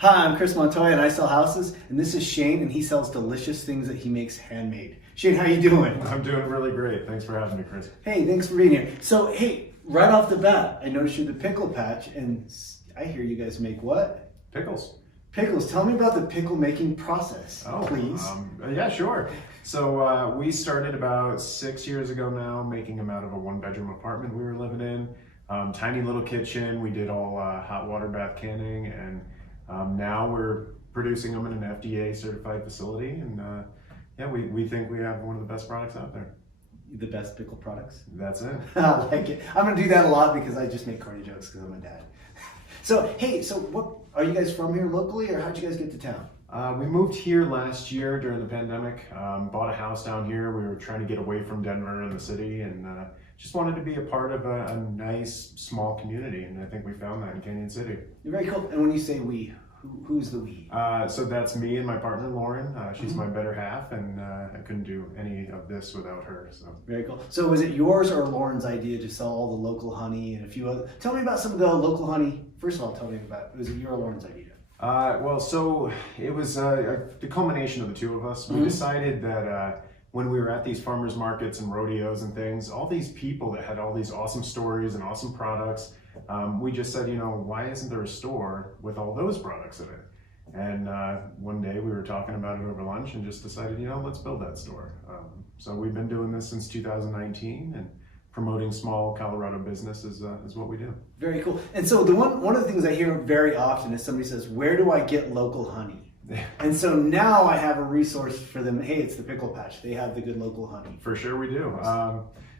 Hi, I'm Chris Montoya and I sell houses, and this is Shane, and he sells delicious things that he makes handmade. Shane, how you doing? I'm doing really great. Thanks for having me, Chris. Hey, thanks for being here. So, hey, right off the bat, I noticed you're the Pickle Patch, and I hear you guys make what? Pickles. Pickles. Tell me about the pickle making process, please. Yeah, sure. So we started about 6 years ago now, making them out of a one-bedroom apartment we were living in. Tiny little kitchen. We did all hot water bath canning, and now we're producing them in an FDA certified facility. And yeah, we think we have one of the best products out there. The best pickle products? That's it. I like it. I'm going to do that a lot because I just make corny jokes because I'm a dad. So, hey, what are you guys from here locally, or how'd you guys get to town? We moved here last year during the pandemic, bought a house down here. We were trying to get away from Denver and the city, and just wanted to be a part of a nice, small community, and I think we found that in Canyon City. You're very cool. And when you say we, who's the we? So that's me and my partner, Lauren. She's my better half, and I couldn't do any of this without her. So very cool. So was it yours or Lauren's idea to sell all the local honey and a few other? Tell me about some of the local honey. First of all, tell me about, was it your or Lauren's idea? Well, so it was the culmination of the two of us. We decided that when we were at these farmers markets and rodeos and things, all these people that had all these awesome stories and awesome products, we just said, why isn't there a store with all those products in it? And one day we were talking about it over lunch and just decided, let's build that store. So we've been doing this since 2019, and promoting small Colorado business is what we do. Very cool. And so one of the things I hear very often is somebody says, where do I get local honey? And so now I have a resource for them. Hey, it's the Pickle Patch. They have the good local honey. For sure we do.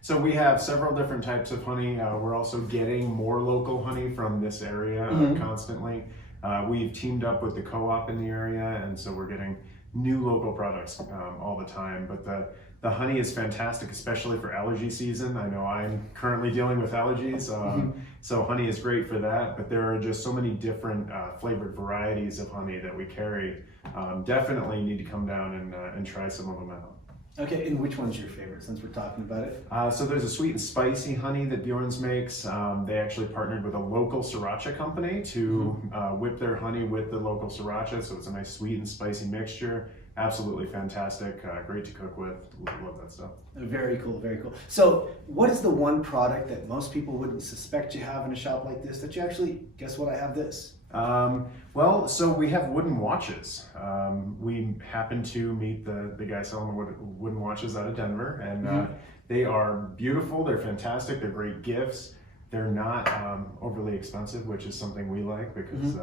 So we have several different types of honey. We're also getting more local honey from this area constantly. We've teamed up with the co-op in the area, and so we're getting new local products all the time. But the honey is fantastic, especially for allergy season. I know I'm currently dealing with allergies, so honey is great for that. But there are just so many different flavored varieties of honey that we carry. Definitely need to come down and try some of them out. Okay, and which one's your favorite, since we're talking about it? So there's a sweet and spicy honey that Bjorn's makes. They actually partnered with a local sriracha company to whip their honey with the local sriracha, so it's a nice sweet and spicy mixture. Absolutely fantastic, great to cook with. Love that stuff. Very cool, very cool. So what is the one product that most people wouldn't suspect you have in a shop like this that you actually, guess what, I have this? Well, so we have wooden watches. We happen to meet the guy selling wooden watches out of Denver, and they are beautiful, they're fantastic, they're great gifts. They're not overly expensive, which is something we like because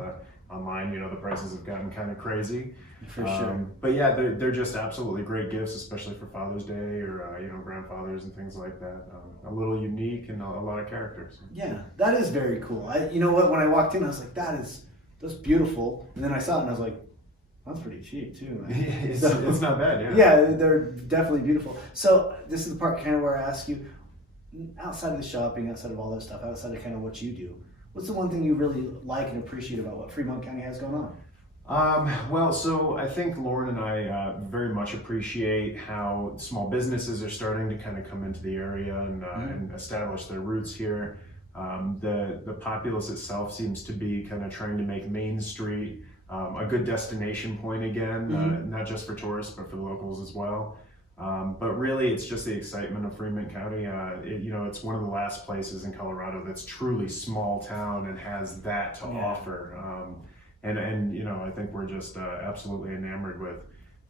online, the prices have gotten kind of crazy. For sure. But yeah, they're just absolutely great gifts, especially for Father's Day or grandfathers and things like that. A little unique and a lot of characters. Yeah, that is very cool. You know what? When I walked in, I was like, that's beautiful. And then I saw it and I was like, that's pretty cheap too. It's not bad, yeah. Yeah, they're definitely beautiful. So this is the part kind of where I ask you, outside of the shopping, outside of all that stuff, outside of kind of what you do, what's the one thing you really like and appreciate about what Fremont County has going on? Well, so I think Lauren and I very much appreciate how small businesses are starting to kind of come into the area and establish their roots here. The populace itself seems to be kind of trying to make Main Street a good destination point again, not just for tourists, but for the locals as well. But really, it's just the excitement of Fremont County. It's one of the last places in Colorado that's truly small town and has that to offer. And I think we're just absolutely enamored with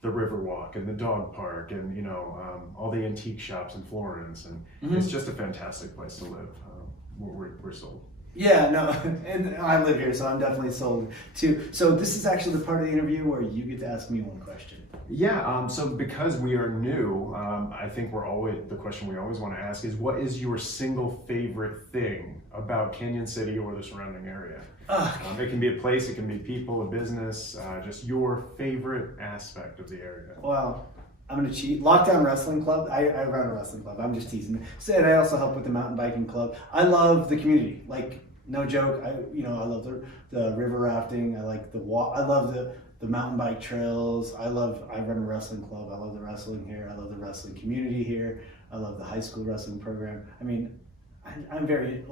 the Riverwalk and the dog park and all the antique shops in Florence, and it's just a fantastic place to live. We're sold. Yeah, no, and I live here, so I'm definitely sold too. So this is actually the part of the interview where you get to ask me one question. Yeah, so because we are new, I think the question we always want to ask is, what is your single favorite thing about Canyon City or the surrounding area? It can be a place, it can be people, a business, just your favorite aspect of the area. Well, I'm going to cheat. Lockdown Wrestling Club. I run a wrestling club. I'm just teasing. So, and I also help with the mountain biking club. I love the community. Like, no joke. I love the river rafting. I like the walk. I love the mountain bike trails. I run a wrestling club. I love the wrestling here. I love the wrestling community here. I love the high school wrestling program. I mean, I'm very,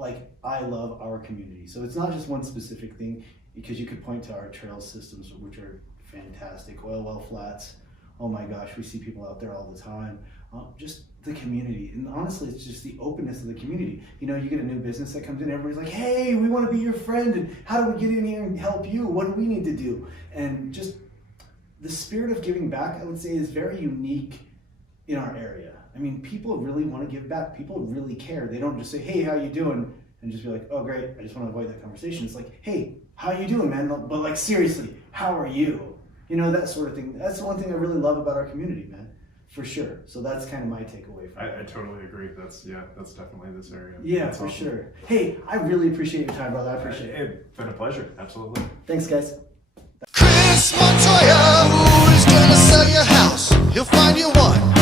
I love our community. So it's not just one specific thing. because you could point to our trail systems, which are fantastic. Oil well flats. Oh my gosh, we see people out there all the time. Just the community, and honestly, it's just the openness of the community. You know, you get a new business that comes in, everybody's like, "Hey, we want to be your friend, and how do we get in here and help you? What do we need to do?" And just the spirit of giving back, I would say, is very unique in our area. I mean, people really want to give back. People really care. They don't just say, "Hey, how you doing?" and just be like, "Oh, great." I just want to avoid that conversation. It's like, "Hey, how you doing, man?" But like, seriously, how are you? You know, that sort of thing. That's the one thing I really love about our community, man. For sure. So that's kind of my takeaway from it. I totally agree. That's definitely this area. Yeah, that's for awesome. sure. Hey, I really appreciate your time, brother. I appreciate it. It's been a pleasure. Absolutely. Thanks, guys. Montoya, who is gonna sell your house? He'll find you one